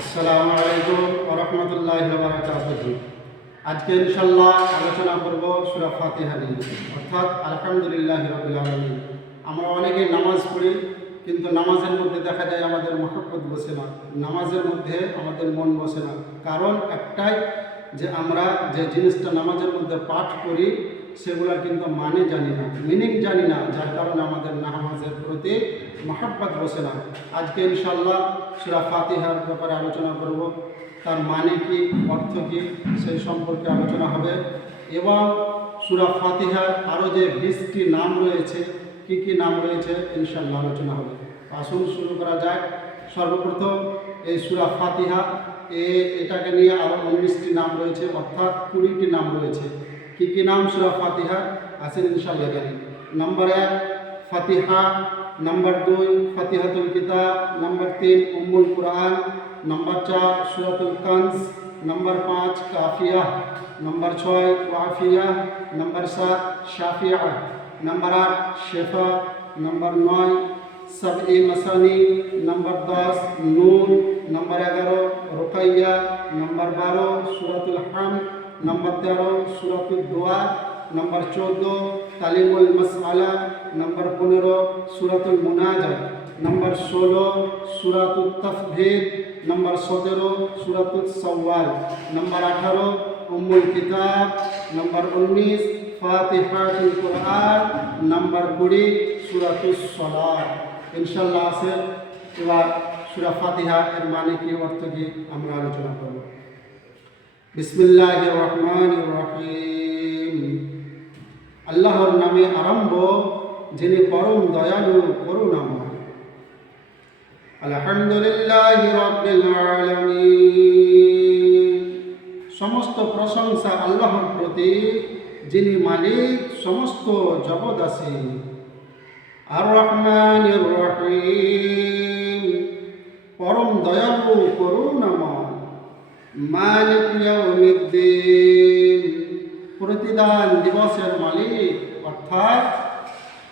আসসালামু আলাইকুম ওরহমতুল্লাহ আজকে ইনশাল্লাহ আলোচনা করব সূরা ফাতিহা অর্থাৎ আলহামদুলিল্লাহ রাব্বিল আলামিন। আমরা অনেকে নামাজ পড়ি, কিন্তু নামাজের মধ্যে দেখা যায় আমাদের মহব্বত বসে না। নামাজের মধ্যে আমাদের মন বসে না। কারণ একটাই যে আমরা যে জিনিসটা নামাজের মধ্যে পাঠ করি, সেগুলোর কিন্তু মানে জানি না, মিনিং জানি না। যার কারণে আমাদের নামাজের প্রতি মহাব্বত বসে না আজকে ইনশাল্লাহ সুরা ফাতিহার ব্যাপারে আলোচনা করব। তার মানে কি, অর্থ কি, সেই সম্পর্কে আলোচনা হবে। এবং সুরা ফাতিহার আরও যে বিশটি নাম রয়েছে, কি কি নাম রয়েছে ইনশাল্লাহ আলোচনা হবে। আসুন শুরু করা যাক। সর্বপ্রথম এই সুরা ফাতিহা, এ, এটাকে নিয়ে আরও উনিশটি নাম রয়েছে, অর্থাৎ কুড়িটি নাম রয়েছে। কি কি নাম সুরা ফাতিহা আসেন ইনশাল্লাহ জানি। নাম্বার এক, ফাতিহা নাম্বার দুই ফাতিহাতুল কিতাব নাম্বার তিন উম্মুল কুরআন নাম্বার চার সুরাতুল কানস নাম্বার পাঁচ কাফিয়া নাম্বার ছয় ওয়াফিয়া নাম্বার সাত শাফিয়া নাম্বার আট শেফা নাম্বার নয় সব এ মাসানি নাম্বার দশ নূর নাম্বার এগারো রোকাইয়া নাম্বার বারো সুরাতুল হাম নাম্বার তেরো সুরাতুল দোয়া নাম্বার চৌদ্দ তালিমুল মসআলা নাম্বার পনেরো, সুরাতুল মুনাজা নাম্বার ষোলো সুরাতুল তফভিদ নাম্বার সতেরো সুরাতুল সওয়াল, নাম্বার আঠারো, উম্মুল কিতাব, নাম্বার উনিশ, ফাতিহাতুল কোরআন, নাম্বার কুড়ি সুরাতুল সলাত। ইনশাল্লাহ আছে, এবার সুরা ফাতিহা এর মানে কি, অর্থ কি, আমরা আলোচনা করব। বিসমিল্লাহ রহমান রহিম। আল্লাহর নামে আরম্ভ, যিনি পরম দয়ালু, করুণাময়। আলহামদুলিল্লাহ আলামিন। সমস্ত প্রশংসা আল্লাহর প্রতি, যিনি মালিক, সমস্ত জগদাসী আর রহমান রহিম। পরম দয়ালু, করুণাময়। মালিক ইয়াউমিদ্দিন। প্রতিদান দিবসের মালিক। অর্থাৎ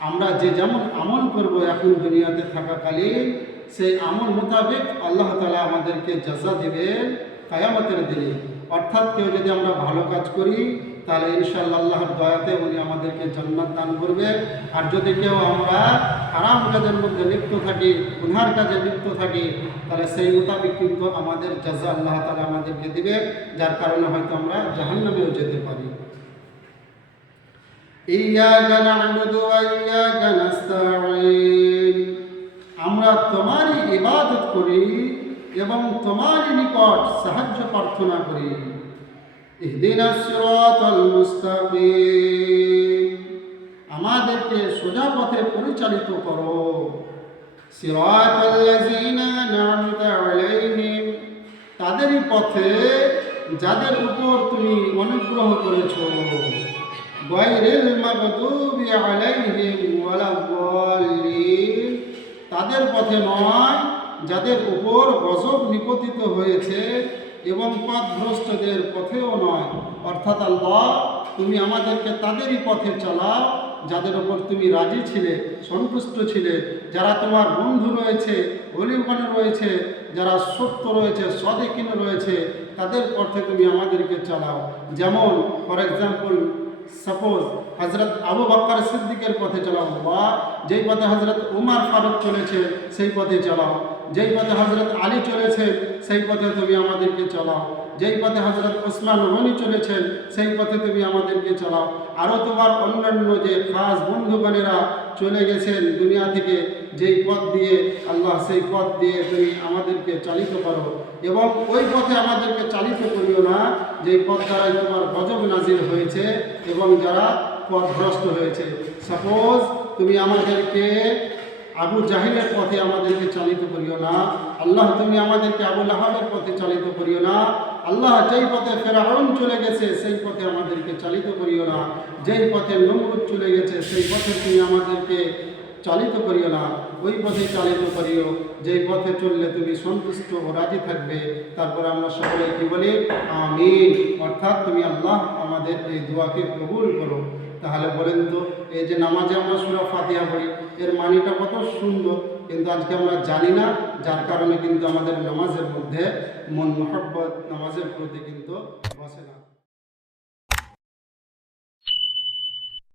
আমরা যে যেমন আমল করব এখন দুনিয়াতে থাকাকালীন, সেই আমল মোতাবেক আল্লাহ তালা আমাদেরকে জাজা দেবেন কায়ামতের দিনে। অর্থাৎ কেউ যদি আমরা ভালো কাজ করি, তাহলে ইনশাল্লাহ আল্লাহর দয়াতে উনি আমাদেরকে জান্নাত দান করবে। আর যদি কেউ আমরা আরাম কাজের মধ্যে লিপ্ত থাকি গুনহার কাজে লিপ্ত থাকি, তাহলে সেই মোতাবেক কিন্তু আমাদের জাজা আল্লাহ তালা আমাদেরকে দিবে, যার কারণে হয়তো আমরা জাহান্নামেও যেতে পারি। ইয়াকা না'বুদু ওয়া ইয়াকা নাস্তাঈন আমরা তোমারই ইবাদত করি এবং তোমারই নিকট সাহায্য প্রার্থনা করি। ইহদিনাস সিরাতাল মুস্তাকিম। আমাদেরকে সোজা পথে পরিচালিত করো। সিরাতাল লাযিনা আন'আমতা আলাইহিম। তাদেরই পথে যাদের উপর তুমি অনুগ্রহ করেছ। গায়রিল মাগদুবি আলাইহিম ওয়ালাদ-দাল্লিন তাদের পথে নয়, যাদের উপর গজব নিপতিত হয়েছে এবং পথভ্রষ্টদের পথেও নয়। অর্থাৎ আল্লাহ, তুমি আমাদেরকে তাদেরই পথে চালাও, যাদের ওপর তুমি রাজি ছিলে, সন্তুষ্ট ছিলে, যারা তোমার বন্ধু রয়েছে, অলিগণ রয়েছে, যারা সত্য রয়েছে, সদেকিন রয়েছে, তাদের পথে তুমি আমাদেরকে চালাও। যেমন ফর এক্সাম্পল সাপোজ হজরত আবু বাক্কার সিদ্দিকের পথে চালাও বা যেই পথে হজরত উমার ফারুক চলেছে, সেই পথে চালাও যেই পথে হজরত আলী চলেছে সেই পথে তুমি আমাদেরকে চালাও। যেই পথে হজরত ওসমান গনি চলেছেন, সেই পথে তুমি আমাদেরকে চালাও। আরও তোমার অন্যান্য যে খাস বন্ধুগণেরা চলে গেছেন দুনিয়া থেকে, যেই পথ দিয়ে, আল্লাহ সেই পথ দিয়ে তুমি আমাদেরকে চালিত করো। এবং ওই পথে আমাদেরকে চালিত করিও না, যেই পথ দ্বারাই তোমার গজব নাজির হয়েছে এবং যারা পথভ্রষ্ট হয়েছে। সাপোজ তুমি আমাদেরকে আবু জাহিলের পথে আমাদেরকে চালিত করিও না। আল্লাহ, তুমি আমাদেরকে আবু লাহাবের পথে চালিত করিও না। আল্লাহ, যেই পথে ফেরাউন চলে গেছে, সেই পথে আমাদেরকে চালিত করিও না। যেই পথে নমরুদ চলে গেছে, সেই পথে তুমি আমাদেরকে চালিত করিও না। ওই পথে চালিত করিও। যেই পথে চললে তুমি সন্তুষ্ট ও রাজি থাকবে। তারপর আমরা সকলে কি বলি? আমিন। অর্থাৎ তুমি আল্লাহ আমাদের এই দোয়াকে কবুল করো। তাহলে বলেন তো, এই যে নামাজে আমরা সুরা ফাতিয়া পড়ি, এর মানিটা কত সুন্দর। কিন্তু আজকে আমরা জানি না, যার কারণে কিন্তু আমাদের নামাজের মধ্যে মন মোহব্বত নামাজের প্রতি কিন্তু